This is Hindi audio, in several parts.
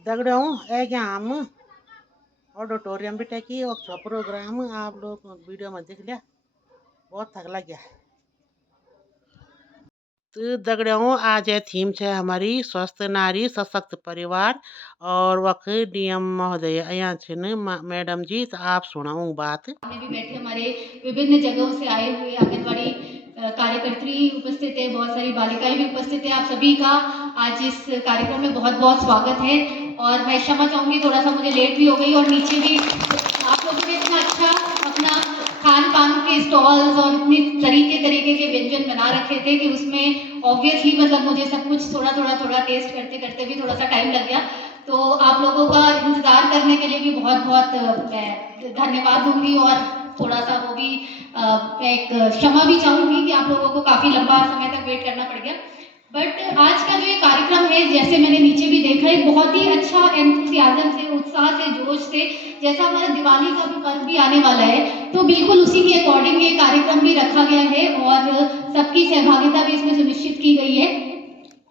दगड़ियों एग्या हम ऑडिटोरियम बिटे की और प्रोग्राम आप लोग वीडियो में देख लिया। बहुत थक लग गया। तो दगड़ियों आज है थीम है हमारी स्वस्थ नारी सशक्त परिवार और वक्त डीएम महोदय यहाँ छिन मैडम जी, तो आप सुनाऊँ बात। में भी बैठे हमारे विभिन्न जगहों से आए हुए आंगनवाड़ी कार्यकर्त्री उपस्थित है, बहुत सारी बालिकाएं भी उपस्थित है। आप सभी का आज इस कार्यक्रम में बहुत बहुत स्वागत है। और मैं क्षमा चाहूंगी, थोड़ा सा मुझे लेट भी हो गई और नीचे भी आप लोगों ने इतना अच्छा अपना खान पान के स्टॉल्स और इतनी तरीके के व्यंजन बना रखे थे कि उसमें ऑब्वियसली मतलब मुझे सब कुछ थोड़ा टेस्ट करते करते भी थोड़ा सा टाइम लग गया। तो आप लोगों का इंतजार करने के लिए भी बहुत बहुत मैं धन्यवाद दूंगी और थोड़ा सा वो भी मैं एक क्षमा भी चाहूंगी कि आप लोगों को काफी लंबा समय तक वेट करना पड़ गया। बट आज का जो ये कार्यक्रम है, जैसे मैंने नीचे भी देखा है, बहुत ही अच्छा एंथुसियाज्म से, उत्साह से, जोश से, जैसा हमारा दिवाली का भी पर्व भी आने वाला है, तो बिल्कुल उसी के अकॉर्डिंग ये कार्यक्रम भी रखा गया है और सबकी सहभागिता भी इसमें सुनिश्चित की गई है।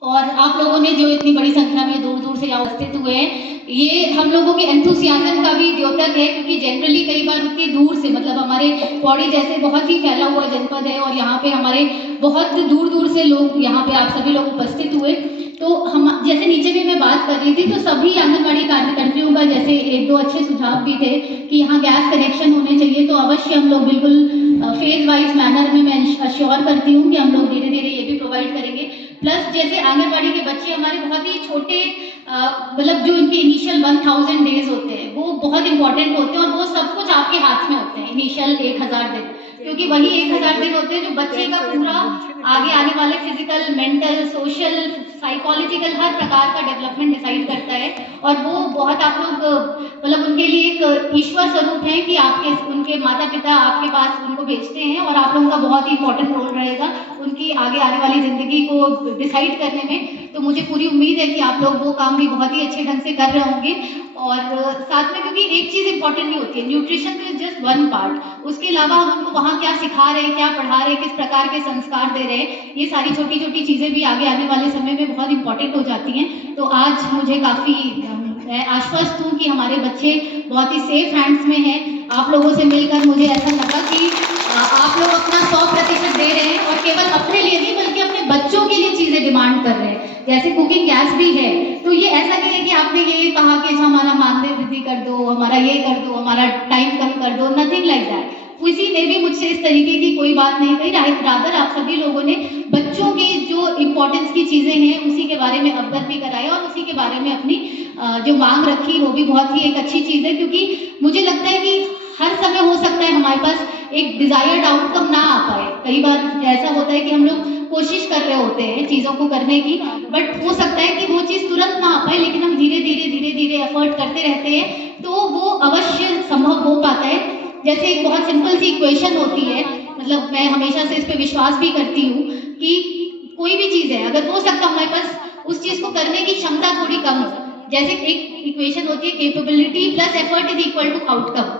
और आप लोगों ने जो इतनी बड़ी संख्या में दूर दूर से यहाँ उपस्थित हुए हैं, ये हम लोगों के एंथुसियाज्म का भी द्योतक है, क्योंकि जनरली कई बार उतनी दूर से, मतलब हमारे पौड़ी जैसे बहुत ही फैला हुआ जनपद है और यहाँ पे हमारे बहुत दूर दूर से लोग, यहाँ पे आप सभी लोग उपस्थित हुए। तो हम जैसे नीचे भी मैं बात कर रही थी, तो सभी आंगनबाड़ी कार्यकर्तियों का जैसे एक दो अच्छे सुझाव भी थे कि यहाँ गैस कनेक्शन होने चाहिए, तो अवश्य हम लोग बिल्कुल फेज वाइज मैनर में मैं अश्योर करती हूँ कि हम लोग धीरे धीरे ये भी प्रोवाइड करेंगे। प्लस जैसे आंगनबाड़ी के बच्चे हमारे बहुत ही छोटे, मतलब जो इनके इनिशियल 1000 डेज होते हैं वो बहुत इंपॉर्टेंट होते हैं और वो सब कुछ आपके हाथ में होते हैं इनिशियल 1000 दिन, क्योंकि वही 1000 दिन होते हैं जो बच्चे का पूरा आगे आने वाले फिजिकल, मेंटल, सोशल, साइकोलॉजिकल हर प्रकार का डेवलपमेंट डिसाइड करता है। और वो बहुत आप लोग मतलब उनके लिए एक ईश्वर स्वरूप है कि आपके उनके माता पिता आपके पास उनको भेजते हैं और आप लोगों का बहुत ही इंपॉर्टेंट रोल रहेगा उनकी आगे आने वाली जिंदगी को डिसाइड करने में। तो मुझे पूरी उम्मीद है कि आप लोग वो काम भी बहुत ही अच्छे ढंग से कर रहे होंगे। और साथ में, क्योंकि एक चीज इंपॉर्टेंट नहीं होती है, न्यूट्रिशन तो इज जस्ट वन पार्ट, उसके अलावा हम उनको वहाँ क्या सिखा रहे हैं, क्या पढ़ा रहे हैं, किस प्रकार के संस्कार दे रहे हैं, ये सारी छोटी छोटी चीजें भी आगे आने वाले समय में बहुत इंपॉर्टेंट हो जाती हैं। तो आज मुझे काफी मैं आश्वस्त हूँ कि हमारे बच्चे बहुत ही सेफ हैंड्स में हैं। आप लोगों से मिलकर मुझे ऐसा लगा कि आप लोग अपना 100% दे रहे हैं और केवल अपने लिए नहीं बल्कि अपने बच्चों के लिए चीजें डिमांड कर रहे हैं। जैसे कुकिंग गैस भी है, तो ये ऐसा नहीं है कि आपने ये कहा कि हमारा मानदेय वृद्धि कर दो, हमारा ये कर दो, हमारा टाइम कम कर दो, नथिंग लाइक दैट। किसी ने भी मुझसे इस तरीके की कोई बात नहीं कही। रादर आप सभी लोगों ने बच्चों की जो इम्पोर्टेंस की चीजें हैं उसी के बारे में अवगत भी कराया और उसी के बारे में अपनी जो मांग रखी, वो भी बहुत ही एक अच्छी चीज है। क्योंकि मुझे लगता है कि हर समय हो सकता है हमारे पास एक डिजायर्ड आउटकम ना आ पाए। कई बार ऐसा होता है कि हम लोग कोशिश कर रहे होते हैं चीजों को करने की, बट हो सकता है कि वो चीज तुरंत ना आ पाए, लेकिन हम धीरे धीरे एफर्ट करते रहते हैं तो वो अवश्य संभव हो पाता है। जैसे एक बहुत सिंपल सी इक्वेशन होती है, मतलब मैं हमेशा से इस पे विश्वास भी करती हूँ कि कोई भी चीज है, अगर हो सकता है हमारे पास उस चीज को करने की क्षमता थोड़ी कम हो, जैसे एक इक्वेशन होती है capability plus effort is equal to outcome.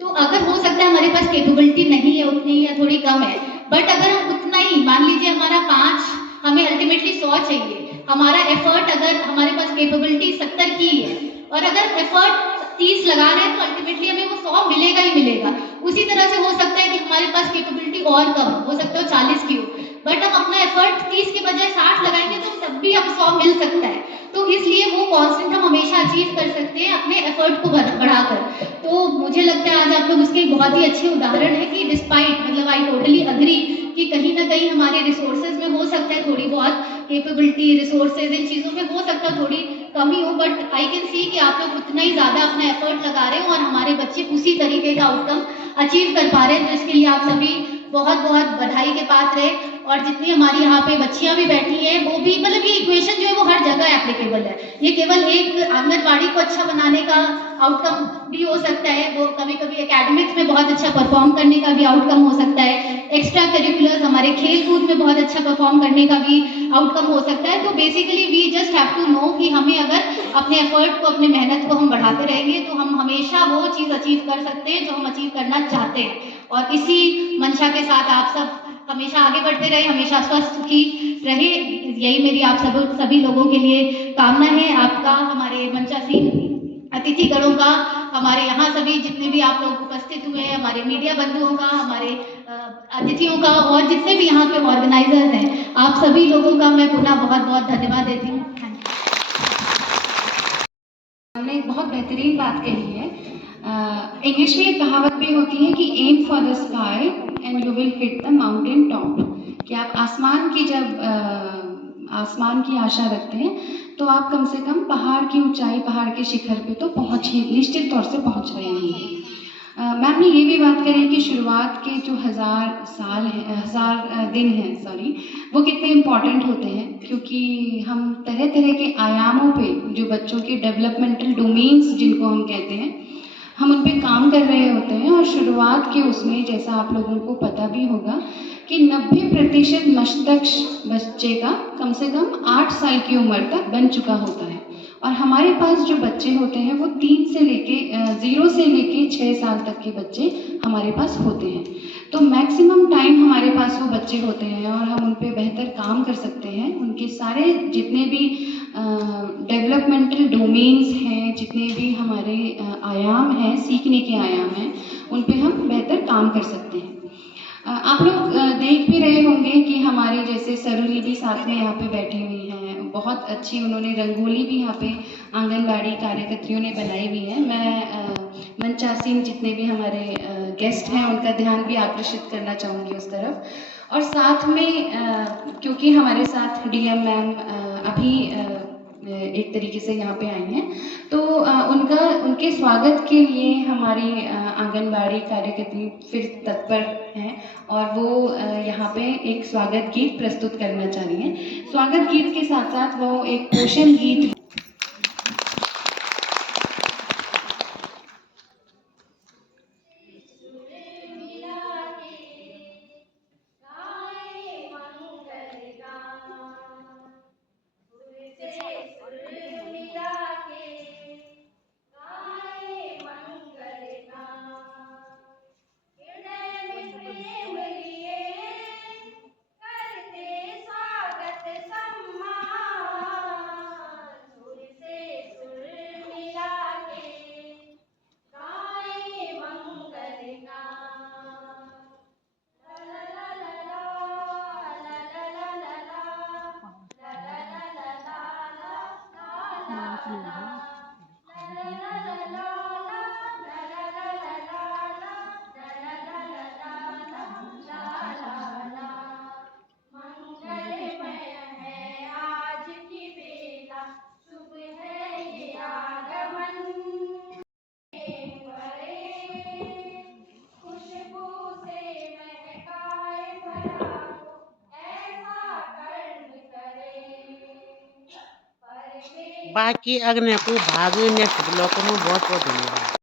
तो अगर हो सकता है हमारे पास कैपेबिलिटी नहीं है उतनी या थोड़ी कम है, बट अगर हम उतना ही मान लीजिए हमारा 5, हमें अल्टीमेटली 100 चाहिए, हमारा एफर्ट अगर हमारे पास कैपेबिलिटी 70 की है और अगर एफर्ट 30 लगा रहे हैं तो अल्टीमेटली हमें वो 100 मिलेगा ही मिलेगा। उसी तरह से हो सकता है कि हमारे पास कैपेबिलिटी और कम हो सकता है 40 की हो, बट हम अपना एफर्ट 30 के बजाय 60 लगाएंगे तो तब भी हमें 100 मिल सकता है। तो इसलिए वो कांस्टेंट हम हमेशा अचीव कर सकते हैं अपने एफर्ट को बढ़ाकर। तो मुझे लगता है आज आप लोग उसके बहुत ही अच्छे उदाहरण है कि डिस्पाइट, मतलब आई टोटली अग्री कि कहीं ना कहीं हमारे रिसोर्सेज में हो सकता है थोड़ी बहुत कैपेबिलिटी, रिसोर्सेज, इन चीज़ों में हो सकता है थोड़ी कमी हो, बट आई कैन सी कि आप लोग उतना ही ज़्यादा अपना एफर्ट लगा रहे हो और हमारे बच्चे उसी तरीके का आउटकम अचीव कर पा रहे हैं। तो इसके लिए आप सभी बहुत बहुत बधाई के पात्र है। और जितनी हमारी यहाँ पे बच्चियां भी बैठी हैं वो भी, मतलब ये इक्वेशन जो है वो हर जगह एप्लीकेबल है। ये केवल एक आंगनबाड़ी को अच्छा बनाने का आउटकम भी हो सकता है, वो कभी कभी एकेडमिक्स में बहुत अच्छा परफॉर्म करने का भी आउटकम हो सकता है, एक्स्ट्रा करिकुलर्स हमारे खेल कूद में बहुत अच्छा परफॉर्म करने का भी आउटकम हो सकता है। तो basically we just have to know कि हमें अगर अपने एफर्ट को, अपने मेहनत को हम बढ़ाते रहेंगे तो हम हमेशा वो चीज़ अचीव कर सकते हैं जो हम अचीव करना चाहते हैं। और इसी मंशा के साथ आप सब हमेशा आगे बढ़ते रहे, हमेशा स्वस्थ सुखी रहे, यही मेरी आप सभी लोगों के लिए कामना है। आपका, हमारे हमारे मंचासी अतिथिगणों का, हमारे यहाँ सभी जितने भी आप लोग उपस्थित हुए हैं, हमारे मीडिया बंधुओं का, हमारे अतिथियों का और जितने भी यहाँ पे ऑर्गेनाइजर्स हैं, आप सभी लोगों का मैं पुनः बहुत-बहुत धन्यवाद देती हूँ। Thank you. हमने एक बहुत बेहतरीन बात कही है। इंग्लिश में एक कहावत भी होती है कि aim for the sky and you will hit the mountain top. कि आप आसमान की जब आसमान की आशा रखते हैं तो आप कम से कम पहाड़ की ऊंचाई, पहाड़ के शिखर पे तो पहुंच ही निश्चित तौर से पहुंच रहे हैं। मैम ने ये भी बात करी कि शुरुआत के जो 1000 दिन हैं, सॉरी, वो कितने इम्पॉर्टेंट होते हैं, क्योंकि हम तरह तरह के आयामों पे, जो बच्चों के डेवलपमेंटल डोमेन्स जिनको हम कहते हैं, हम उन पे काम कर रहे होते हैं। और शुरुआत के उसमें, जैसा आप लोगों को पता भी होगा, कि 90% मस्तिष्क बच्चे का कम से कम 8 साल की उम्र तक बन चुका होता है। और हमारे पास जो बच्चे होते हैं वो 0 से लेके 6 साल तक के बच्चे हमारे पास होते हैं। तो मैक्सिमम टाइम हमारे पास वो बच्चे होते हैं और हम उन पे बेहतर काम कर सकते हैं। उनके सारे जितने भी डेवलपमेंटल डोमेन्स हैं, जितने भी हमारे आयाम हैं, सीखने के आयाम हैं, उन पे हम बेहतर काम कर सकते हैं। आप लोग देख भी रहे होंगे कि हमारी जैसे सरुली भी साथ में यहाँ पे बैठी हुई हैं। बहुत अच्छी उन्होंने रंगोली भी यहाँ पे आंगनबाड़ी कार्यकर्तियों ने बनाई हुई है। मैं मंचासीन जितने भी हमारे गेस्ट हैं उनका ध्यान भी आकर्षित करना चाहूँगी उस तरफ। और साथ में क्योंकि हमारे साथ डीएम मैम अभी एक तरीके से यहाँ पे आई हैं, तो उनके स्वागत के लिए हमारी आंगनबाड़ी कार्यकर्ती फिर तत्पर हैं और वो यहाँ पे एक स्वागत गीत प्रस्तुत करना चाह रही हैं। स्वागत गीत के साथ साथ वो एक पोषण गीत बाकी अगने को भाग नेक्स्ट ब्लॉक में बहुत बहुत धन्यवाद।